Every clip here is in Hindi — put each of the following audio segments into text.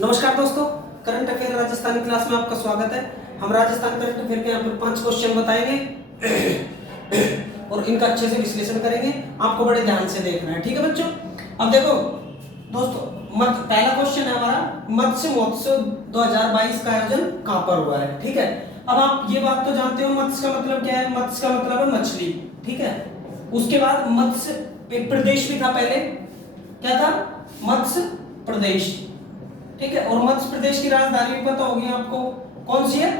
नमस्कार दोस्तों, करंट अफेयर राजस्थानी क्लास में आपका स्वागत है। हम राजस्थान करंट अफेयर के यहाँ पर 5 क्वेश्चन बताएंगे और इनका अच्छे से विश्लेषण करेंगे। आपको बड़े ध्यान से देखना है, ठीक है बच्चों। अब देखो दोस्तों, पहला क्वेश्चन है हमारा, मत्स्य महोत्सव 2022 का आयोजन कहाँ पर हुआ है, ठीक है। अब आप ये बात तो जानते हो, मत्स्य का मतलब क्या है? मत्स्य का मतलब है मछली, ठीक है। उसके बाद मत्स्य एक प्रदेश भी था पहले, क्या था? मत्स्य प्रदेश, ठीक है। और मध्य प्रदेश की राजधानी भी पता होगी आपको, कौन सी है?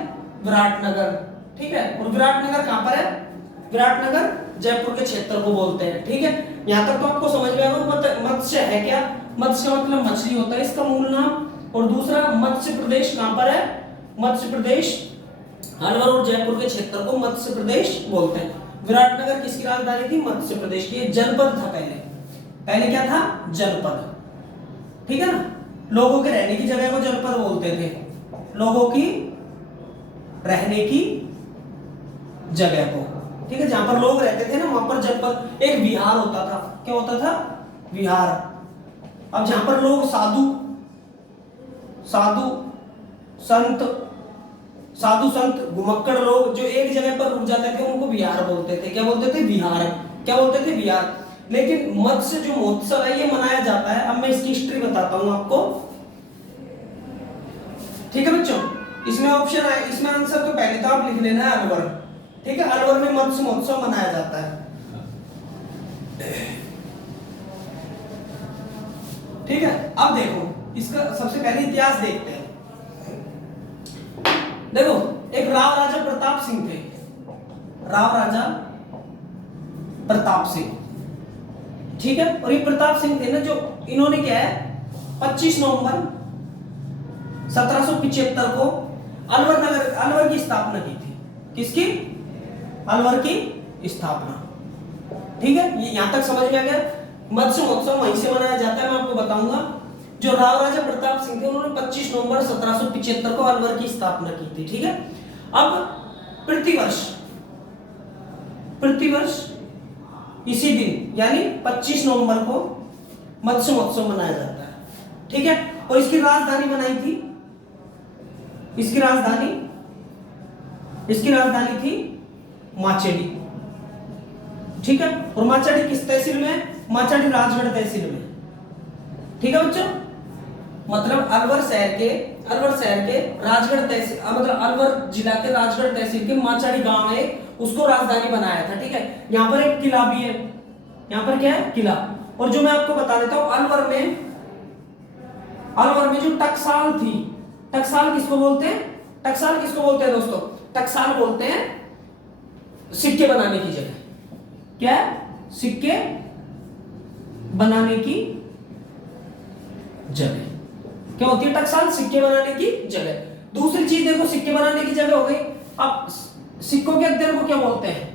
विराटनगर, ठीक है। और विराटनगर कहां पर है? विराटनगर जयपुर के क्षेत्र को बोलते हैं, ठीक है। यहां तक तो आपको समझ में आएगा। मत्स्य है क्या? मत्स्य का मतलब मछली होता है, इसका मूल नाम। और दूसरा, मत्स्य प्रदेश कहां पर है? मत्स्य प्रदेश अलवर और जयपुर के क्षेत्र को मत्स्य प्रदेश बोलते हैं। विराटनगर किसकी राजधानी थी? मध्य प्रदेश की। जनपद था पहले क्या था? जनपद, ठीक है ना। लोगों के रहने की जगह को जनपद बोलते थे, लोगों की रहने की जगह को, ठीक है। जहां पर लोग रहते थे ना, वहां पर जनपद। एक विहार होता था, क्या होता था? विहार। अब जहां पर लोग साधु संत घुमक्कड़ लोग जो एक जगह पर रुक जाते थे, उनको विहार बोलते थे। क्या बोलते थे? विहार। क्या बोलते थे? विहार। लेकिन मत्स्य जो महोत्सव है ये मनाया जाता है, अब मैं इसकी हिस्ट्री बताता हूं आपको, ठीक है बच्चों। इसमें ऑप्शन है, इसमें आंसर तो पहले तो आप लिख लेना है अलवर, ठीक है। अलवर में मत्स्य महोत्सव मनाया जाता है, ठीक है। अब देखो, इसका सबसे पहले इतिहास देखते हैं। देखो, एक राव राजा प्रताप सिंह थे, राव राजा प्रताप सिंह, ठीक है। और ये प्रताप सिंह थे ना, जो इन्होंने क्या है, 25 नवंबर 1775 को अलवर की स्थापना की थी। किसकी? अलवर की स्थापना, ठीक है। ये यहां तक समझ में आ गया। मत्स्य महोत्सव वहीं से मनाया जाता है, मैं आपको बताऊंगा। जो राव राजा प्रताप सिंह थे, उन्होंने 25 नवंबर 1775 को अलवर की स्थापना की थी, ठीक है। अब प्रतिवर्ष इसी दिन यानी 25 नवंबर को मत्स्य महोत्सव मनाया जाता है, ठीक है। और इसकी राजधानी बनाई थी, इसकी राजधानी थी माचेडी, ठीक है। और माचेडी किस तहसील में? माचेडी राजगढ़ तहसील में, ठीक है बच्चों। मतलब अलवर शहर के राजगढ़ तहसील, मतलब अलवर जिला के राजगढ़ तहसील के माचेडी गांव है, उसको राजधानी बनाया था, ठीक है। यहां पर एक किला भी है, यहां पर क्या है? किला। और जो मैं आपको बता देता हूं, अलवर में जो टकसाल थी, टकसाल किसको बोलते हैं? टकसाल किसको बोलते हैं दोस्तों? टकसाल बोलते हैं सिक्के बनाने की जगह। क्या? सिक्के बनाने की जगह। क्या होती है टकसाल? सिक्के बनाने की जगह। दूसरी चीज देखो, सिक्के बनाने की जगह हो गई। अब सिक्कों के अध्ययन को क्या बोलते हैं?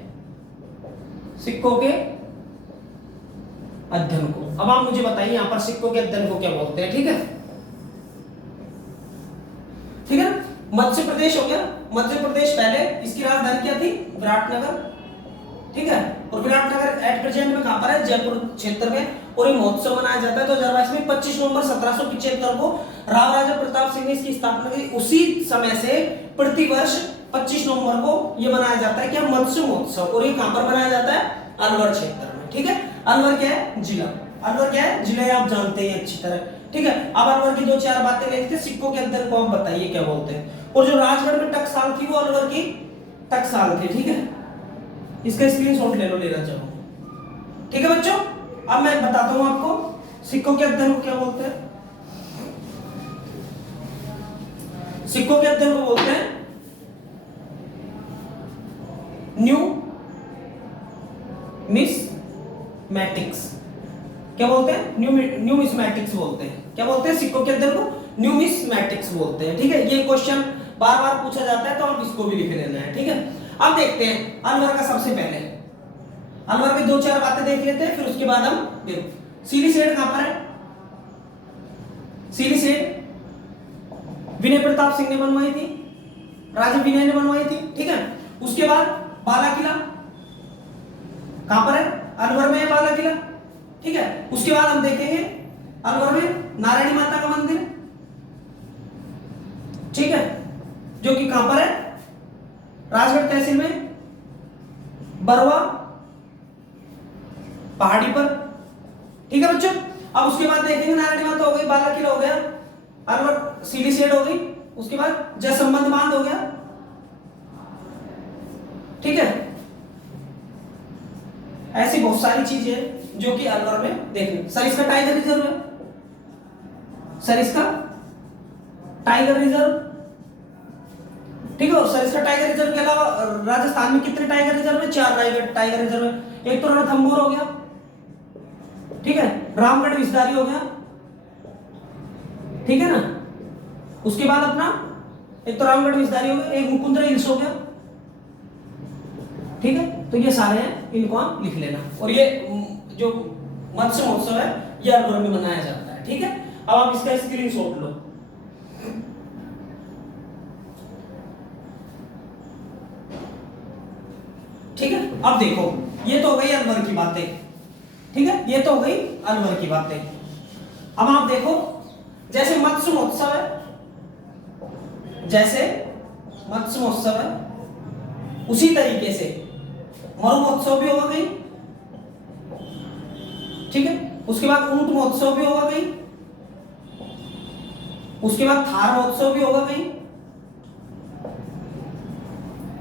सिक्कों के अध्ययन को। अब आप मुझे बताइए यहां पर सिक्कों के अध्ययन को क्या बोलते हैं, ठीक है। ठीक है, मध्य प्रदेश हो गया। मध्य प्रदेश पहले, इसकी राजधानी क्या थी? विराटनगर, ठीक है। और विराटनगर एट प्रेजेंट में कहां पर है? जयपुर क्षेत्र में। और ये महोत्सव मनाया जाता है 2022 में 25 नवंबर 1775 को राव राजा प्रताप सिंह ने इसकी स्थापना की। उसी समय से प्रतिवर्ष 25 नवंबर को ये मनाया जाता है क्या? मत्स्य महोत्सव। और ये कहां पर मनाया जाता है? अलवर क्षेत्र में, ठीक है। अलवर क्या है? जिला। अलवर क्या है? जिला, आप जानते हैं अच्छी तरह, ठीक है। अब अलवर की 2-4 बातें लेते हैं। सिक्कों के अंदर को आप बताइए क्या बोलते हैं। और जो राजगढ़ में टकसाल थी, वो अलवर की टकसाल थी, ठीक है। इसका स्क्रीनशॉट ले लो, लेना चाहो, ठीक है बच्चों। अब मैं बताता हूं आपको सिक्कों के अध्ययन को क्या बोलते हैं। सिक्कों के अध्ययन को बोलते हैं न्यूमिस्मैटिक्स। क्या बोलते हैं? न्यूमिस्मैटिक्स बोलते हैं। क्या बोलते हैं? सिक्कों के अध्ययन को न्यूमिस्मैटिक्स बोलते हैं, ठीक है। ये क्वेश्चन बार बार पूछा जाता है, तो आप इसको भी लिख लेना है, ठीक है। अब देखते हैं अलवर का। सबसे पहले अलवर में 2-4 बातें देख लेते हैं, फिर उसके बाद हम देखो सीली सेठ कहां पर है? सीली सेठ विनय प्रताप सिंह ने बनवाई थी, राजा विनय ने बनवाई थी, ठीक है। उसके बाद बाला किला कहां पर है? अलवर में है बाला किला, ठीक है। उसके बाद हम देखेंगे अलवर में नारायणी माता का मंदिर, ठीक है, जो कि कहां पर है, राजगढ़ तहसील में बरवा पहाड़ी पर। ठीक है बच्चों, अब उसके बाद देखेंगे नारायणी माता हो गई, बाला किला हो गया, अलवर सीडी सेट हो गई, उसके बाद जयसंबंध बांध हो गया। ठीक है, ऐसी बहुत सारी चीजें जो कि अलवर में देखेंगे। सर इसका टाइगर रिजर्व है, सर इसका टाइगर रिजर्व, ठीक है। और सर इसका टाइगर रिजर्व के अलावा राजस्थान में कितने टाइगर रिजर्व है, 4 टाइगर रिजर्व है। एक तो रणथंभौर हो गया, ठीक है, रामगढ़ विस्तारी हो गया, ठीक है ना। उसके बाद अपना एक तो रामगढ़ विस्तारी हो गया, एक मुकुंदरा हिल्स हो गया, ठीक है। तो ये सारे हैं, इनको आप लिख लेना। और ये जो मत्स्य महोत्सव है ये अलवर में मनाया जाता है, ठीक है। अब आप इसका स्क्रीनशॉट लो। ठीक है, अब देखो ये तो हो गई अलवर की बातें, ठीक है, ये तो हो गई अलवर की बातें। अब आप देखो जैसे मत्स्य महोत्सव है, जैसे मत्स्य महोत्सव है उसी तरीके से मरु महोत्सव भी होगा कहीं, ठीक है। उसके बाद ऊंट महोत्सव भी होगा कहीं, उसके बाद थार महोत्सव भी होगा कहीं,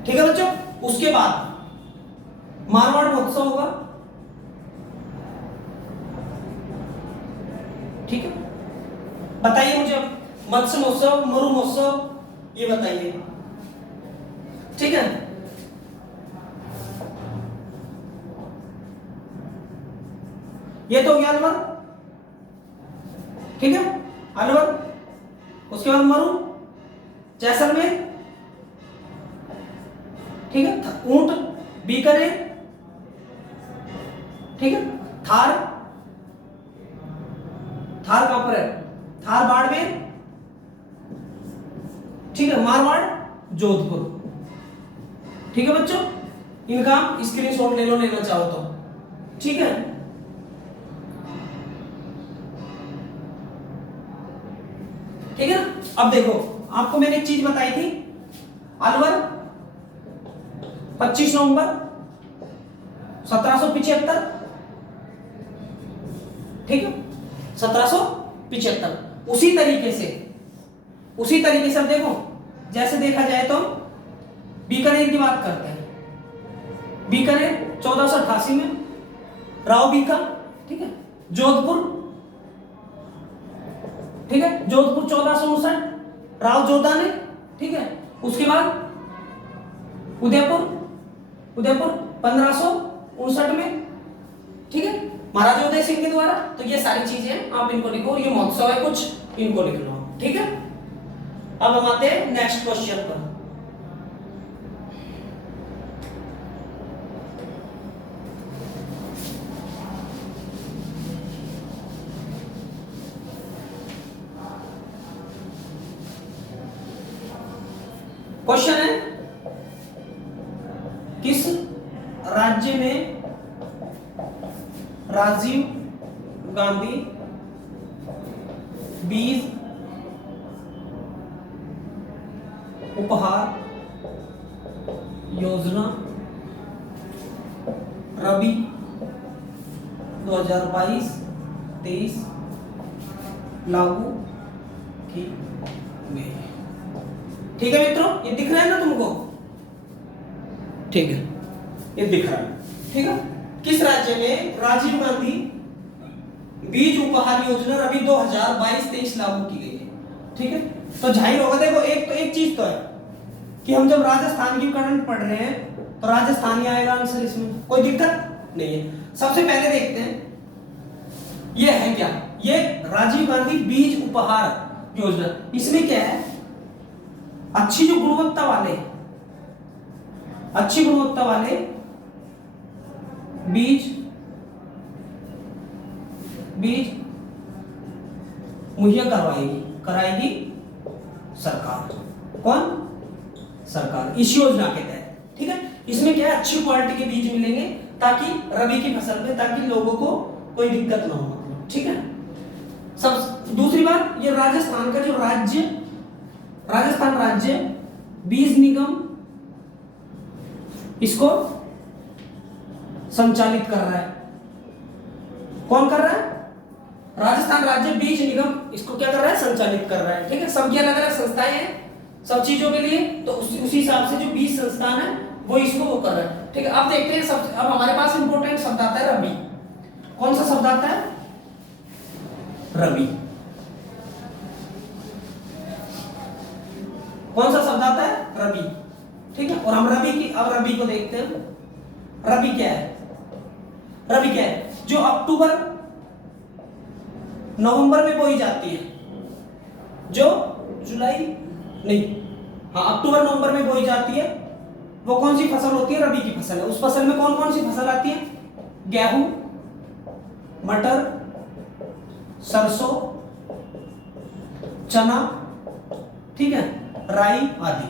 ठीक है बच्चों। उसके बाद मारवाड़ महोत्सव होगा, ठीक है। बताइए मुझे मत्स्य महोत्सव, मरु महोत्सव ये बताइए, ठीक है। ये तो हो गया अलवर, ठीक है, अलवर। उसके बाद मरु, जैसलमेर, ठीक है, ऊंट बीकानेर, ठीक है, थार, थार कहां पर है, थार बाड़मेर, ठीक है, मारवाड़ जोधपुर, ठीक है बच्चों। इनका स्क्रीनशॉट ले लो, लेना चाहो तो, ठीक है। ठीक है ना। अब देखो आपको मैंने एक चीज बताई थी, अलवर 25 नवंबर 1775, ठीक है, 1775। उसी तरीके से अब देखो, जैसे देखा जाए तो बीकानेर की बात करते हैं। बीकानेर 1488 में राव बीका, ठीक है। जोधपुर, ठीक है, जोधपुर 1459 राव जोधा ने, ठीक है। उसके बाद उदयपुर 1559 में, ठीक है, महाराजा उदय सिंह के द्वारा। तो ये सारी चीजें आप इनको लिखो, ये महोत्सव है कुछ, इनको लिख लो, ठीक है। अब हम आते हैं नेक्स्ट क्वेश्चन पर। क्वेश्चन है, किस राज्य में राजीव गांधी बीज उपहार योजना रबी 2022-23 लागू की गई? ठीक है मित्रों, ये दिख रहा है ना तुमको? ठीक है, ये दिख रहा है, ठीक है। किस राज्य में राजीव गांधी बीज उपहार योजना रबी 2022-23 लागू की गई है? ठीक है, तो जाहिर होगा, देखो एक चीज तो है कि हम जब राजस्थान की करंट पढ़ रहे हैं तो राजस्थान ही आएगा आंसर, इसमें कोई दिक्कत नहीं है। सबसे पहले देखते हैं ये है क्या, ये राजीव गांधी बीज उपहार योजना। इसमें क्या है, अच्छी गुणवत्ता वाले बीज मुहैया कराएगी सरकार। कौन? सरकार, इस योजना के तहत, ठीक है। इसमें क्या है, अच्छी क्वालिटी के बीज मिलेंगे ताकि रबी की फसल में, ताकि लोगों को कोई दिक्कत ना हो, ठीक है। सब दूसरी बात, ये राजस्थान का जो राज्य राजस्थान राज्य बीज निगम इसको संचालित कर रहा है। कौन कर रहा है? राजस्थान राज्य बीज निगम इसको क्या कर रहा है? संचालित कर रहा है। ठीक है, सबकी अलग अलग संस्थाएं हैं सब चीजों के लिए, तो उसी हिसाब से जो बीज संस्थान है वो इसको वो कर रहा है। ठीक है, अब देखते हैं सब। अब हमारे पास इंपॉर्टेंट शब्द आता है रबी। कौन सा शब्द आता है? रबी। कौन सा शब्द आता है? रबी। ठीक है, और हम रबी को देखते हैं। रबी क्या है? रबी क्या है? जो अक्टूबर नवंबर में बोई जाती है, जो जुलाई नहीं, हाँ अक्टूबर नवंबर में बोई जाती है, वो कौन सी फसल होती है? रबी की फसल है। उस फसल में कौन कौन सी फसल आती है? गेहूं, मटर, सरसों, चना, ठीक है, राई आदि।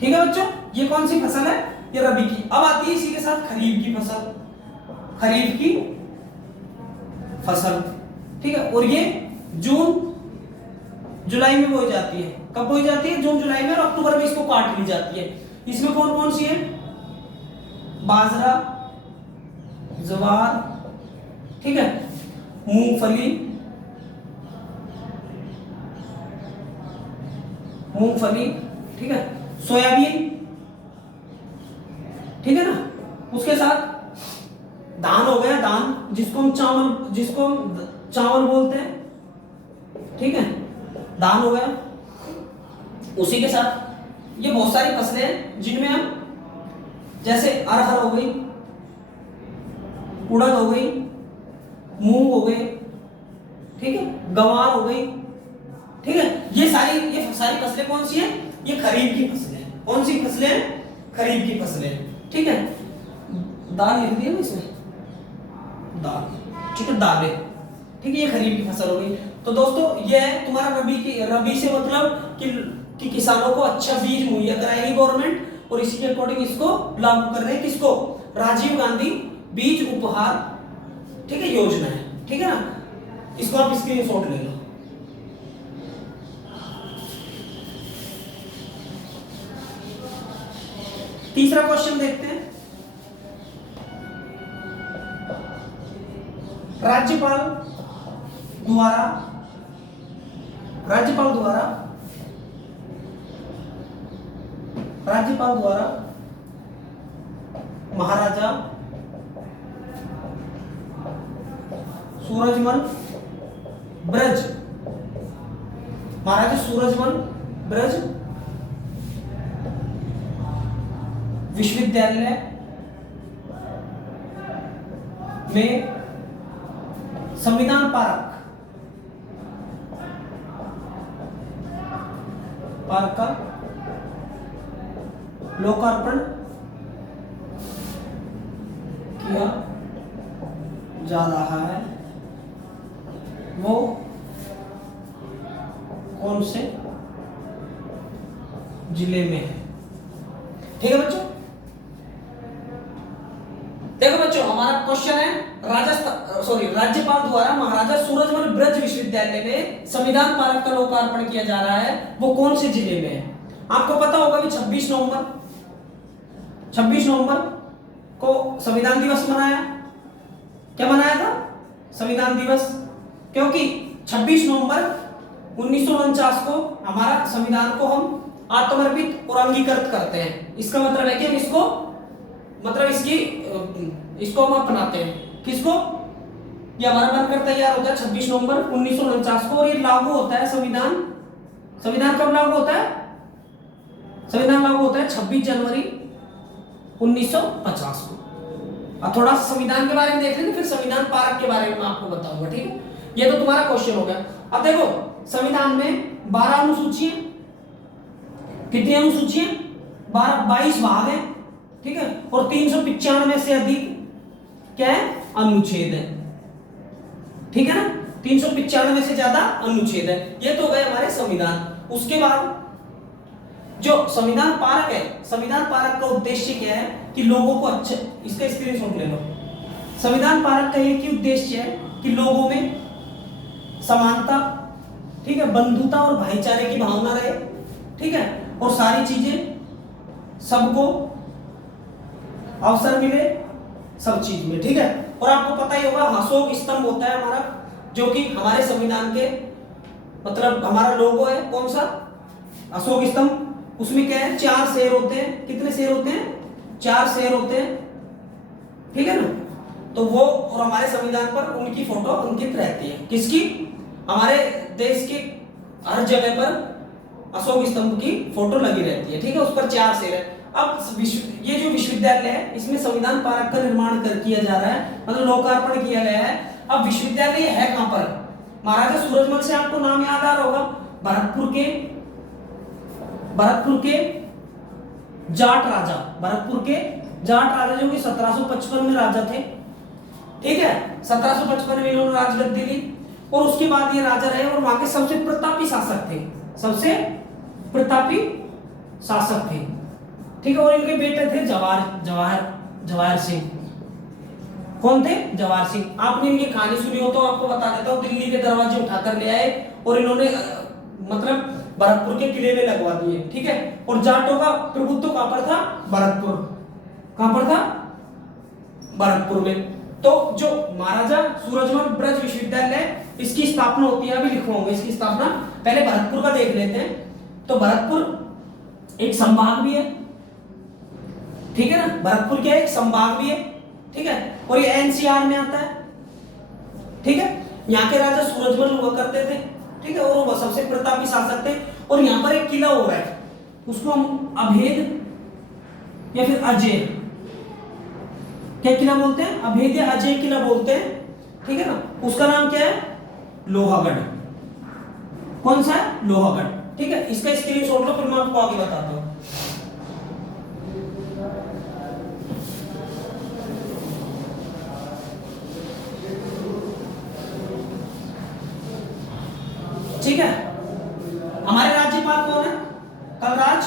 ठीक है बच्चों, ये कौन सी फसल है? ये रबी की। अब आती है इसी के साथ खरीफ की फसल। खरीफ की फसल, ठीक है, और ये जून जुलाई में बोई जाती है। कब बोई जाती है? जून जुलाई में, और अक्टूबर में इसको काट ली जाती है। इसमें कौन कौन सी है? बाजरा, ज्वार, ठीक है, मूंगफली, ठीक है, सोयाबीन, ठीक है ना। उसके साथ धान हो गया, धान जिसको हम चावल बोलते हैं, ठीक है, धान हो गया। उसी के साथ ये बहुत सारी फसलें हैं जिनमें हम जैसे अरहर हो गई, उड़द हो गई, मूंग हो गए, ठीक है, गवार हो गई, ठीक है। ये सारी फसलें कौन सी हैं? ये खरीफ की फसलें हैं। कौन सी फसलें हैं? खरीफ की फसलें हैं, ठीक है। दाल लिख दी है इसमें, दाल, ठीक है, दालें, ठीक है, ये खरीफ की फसल हो गई। तो दोस्तों ये है तुम्हारा रबी से मतलब कि किसानों को अच्छा बीज मुहैया कराएगी गवर्नमेंट, और इसी के अकॉर्डिंग इसको लागू कर रहे हैं। किसको? राजीव गांधी बीज उपहार, ठीक है, योजना है, ठीक है ना। इसको आप स्क्रीनशॉट ले लो। तीसरा क्वेश्चन देखते हैं। राज्यपाल द्वारा महाराजा सूरजमल ब्रज विश्वविद्यालय में संविधान पार्क का लोकार्पण किया जा रहा है। वो कौन से जिले में है? ठीक है बच्चों, देखो बच्चों हमारा क्वेश्चन है राज्यपाल द्वारा महाराजा सूरजमल ब्रज विश्वविद्यालय में संविधान पार्क का लोकार्पण किया जा रहा है, वो कौन से जिले में है? आपको पता होगा कि 26 नवंबर को संविधान दिवस मनाया। क्या मनाया था? संविधान दिवस, क्योंकि 26 नवंबर 1949 को हमारा संविधान को हम आत्मर्पित और अंगीकृत करते हैं। इसका मतलब है कि हम इसको हम अपनाते हैं। किसको? ये हमारा बनकर तैयार होता है 26 नवंबर 1949 को, और ये लागू होता है संविधान कब लागू होता है? संविधान लागू होता है 26 जनवरी 1950 को। अब थोड़ा सा संविधान के बारे में देख लेंगे, फिर संविधान पार्क के बारे में मैं आपको बताऊंगा, ठीक है। ये तो तुम्हारा क्वेश्चन हो गया। अब देखो संविधान में 12 अनुसूची है। कितनी अनुसूची है? 22 भाग है, ठीक है, और 395 से अधिक क्या है? अनुच्छेद है, ठीक है ना। 395 से ज्यादा अनुच्छेद है। ये तो गए हमारे संविधान। उसके बाद जो संविधान पार्क है, संविधान पार्क का उद्देश्य क्या है कि लोगों को अच्छा, इसका स्क्रीनशॉट ले लो। संविधान पार्क का एक ही उद्देश्य है कि लोगों में समानता, ठीक है, बंधुता और भाईचारे की भावना रहे, ठीक है, और सारी चीजें सबको अवसर मिले सब चीज में, ठीक है। और आपको पता ही होगा अशोक स्तंभ होता है हमारा, जो कि हमारे संविधान के मतलब हमारा लोगो है, कौन सा, अशोक स्तंभ। उसमें क्या है, 4 शेर होते हैं। कितने शेर होते हैं, 4 शेर होते हैं, ठीक है ना। तो वो और हमारे संविधान पर उनकी फोटो अंकित रहती है, किसकी, हमारे देश के हर जगह पर अशोक स्तंभ की फोटो लगी रहती है, ठीक है, उस पर 4 शेर है। अब ये जो विश्वविद्यालय है इसमें संविधान पार्क का निर्माण किया जा रहा है, मतलब लोकार्पण किया गया है। अब विश्वविद्यालय है कहां पर, महाराजा सूरजमल से आपको नाम याद आ रहा होगा, भरतपुर के जाट राजा, भरतपुर के जाट राजा जो कि 1755 में राजा थे, ठीक है, 1755 में इन्होंने राजगद्दी ली। और उसके बाद ये राजा रहे और वहां के सबसे प्रतापी शासक थे, सबसे प्रतापी शासक थे, ठीक है। और इनके बेटे थे जवाहर सिंह। कौन थे, जवाहर सिंह। आपने इनकी कहानी सुनी हो तो आपको बता देता हूं, दिल्ली के दरवाजे उठाकर ले आए और इन्होंने मतलब भरतपुर के किले में लगवा दिए, ठीक है। और जाटों का प्रभुत्व कहां पर था, भरतपुर, कहां पर था, भरतपुर में। तो जो महाराजा सूरजमल ब्रज विश्वविद्यालय, इसकी स्थापना होती है, अभी लिखवाऊंगा इसकी स्थापना, पहले भरतपुर का देख लेते हैं। तो भरतपुर एक संभाग भी है, ठीक है ना, भरतपुर क्या है, एक संभाग भी है, ठीक है, और ये एनसीआर में आता है, ठीक है। यहाँ के राजा सूरजमल हुआ करते थे, ठीक है, और वो सबसे प्रतापी शासक थे। और यहाँ पर एक किला हो रहा है, उसको हम अभेद या फिर अजय, क्या किला बोलते हैं, अभेद या अजय किला बोलते हैं, ठीक है ना। उसका नाम क्या है, लोहागढ़। कौन सा है, लोहागढ़, ठीक है। इसका स्क्रीनशॉट लो, फिर मैं आपको आगे बताता हूं। ठीक है, हमारे राज्यपाल कौन है, कलराज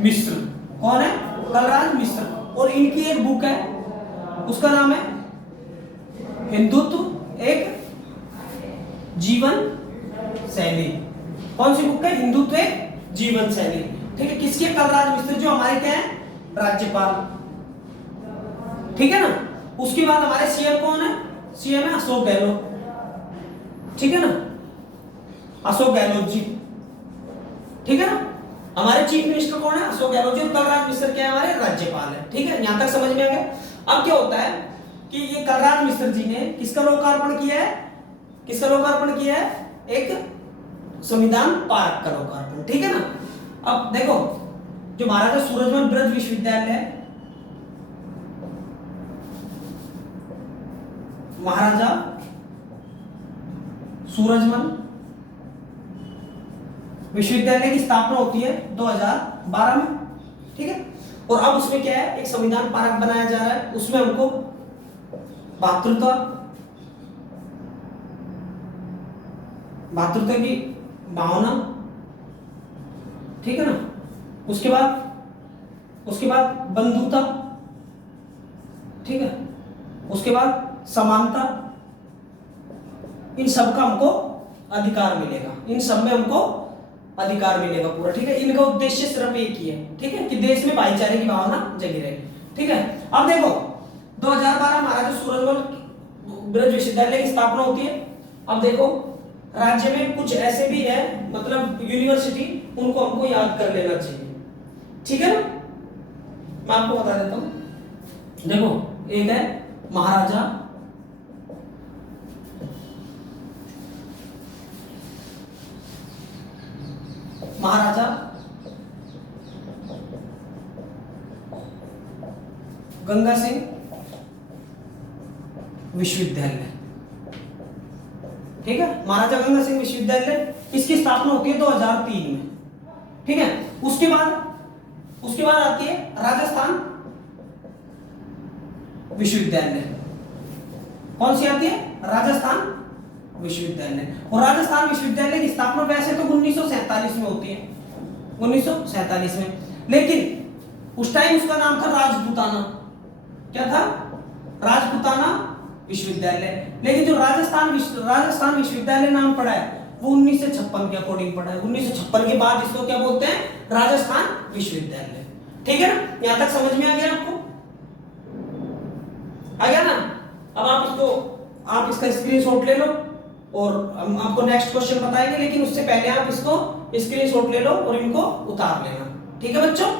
मिश्र। कौन है, कलराज मिश्र। और इनकी एक बुक है, उसका नाम है हिंदुत्व एक जीवन शैली। कौन सी बुक है, हिंदुत्व एक जीवन शैली, ठीक है। किसके, कलराज मिश्र, जो हमारे क्या है, राज्यपाल, ठीक है ना। उसके बाद हमारे सीएम कौन है, सीएम है अशोक गहलोत, ठीक है ना, अशोक गहलोत जी, ठीक है ना। हमारे चीफ मिनिस्टर कौन है, अशोक गहलोत जी। और कलराज मिश्र क्या है, हमारे राज्यपाल है, ठीक है। यहां तक समझ में आ गया। अब क्या होता है कि ये कलराज मिश्र जी ने किसका लोकार्पण किया है, किसका लोकार्पण किया है, एक संविधान पार्क का लोकार्पण, ठीक है ना। अब देखो, जो महाराजा सूरजमल ब्रज विश्वविद्यालय है, महाराजा सूरजमल विश्वविद्यालय की स्थापना होती है 2012 में, ठीक है। और अब उसमें क्या है, एक संविधान पार्क बनाया जा रहा है, उसमें हमको भातृत्व की भावना, ठीक है ना। उसके बाद बंधुता, ठीक है, उसके बाद समानता, इन सब का हमको अधिकार मिलेगा, इन सब में हमको अधिकार मिलेगा पूरा, ठीक है। इनका उद्देश्य सिर्फ एक ही है, ठीक है, कि देश में भाईचारे की भावना जगी रहे, ठीक है। अब देखो 2012 महाराजा सूरजमल ब्रज विश्वविद्यालय की स्थापना होती है। अब देखो राज्य में कुछ ऐसे भी है, मतलब यूनिवर्सिटी, उनको हमको याद कर लेना चाहिए, ठीक है ना। मैं आपको बता देता हूं, देखो एक है महाराजा गंगा सिंह विश्वविद्यालय, ठीक है। महाराजा गंगा सिंह विश्वविद्यालय, इसकी स्थापना होती है 2003 में, ठीक है। उसके बाद आती है राजस्थान विश्वविद्यालय। कौन सी आती है, राजस्थान विश्वविद्यालय। और राजस्थान विश्वविद्यालय की स्थापना वैसे तो 1947 में होती है, 1947 में, लेकिन उस टाइम उसका नाम था राजपूताना। क्या था, राजपूताना विश्वविद्यालय। लेकिन जो राजस्थान विश्वविद्यालय नाम पड़ा है वो 1956 के अकॉर्डिंग पड़ा है। 1956 के बाद इसको क्या बोलते हैं, राजस्थान विश्वविद्यालय। ठीक है ना, यहां तक समझ में आ गया आपको, आ गया ना। अब आप इसका स्क्रीनशॉट ले लो और हम आपको नेक्स्ट क्वेश्चन बताएंगे, लेकिन उससे पहले आप इसको स्क्रीनशॉट ले लो और इनको उतार लेना। ठीक है बच्चों।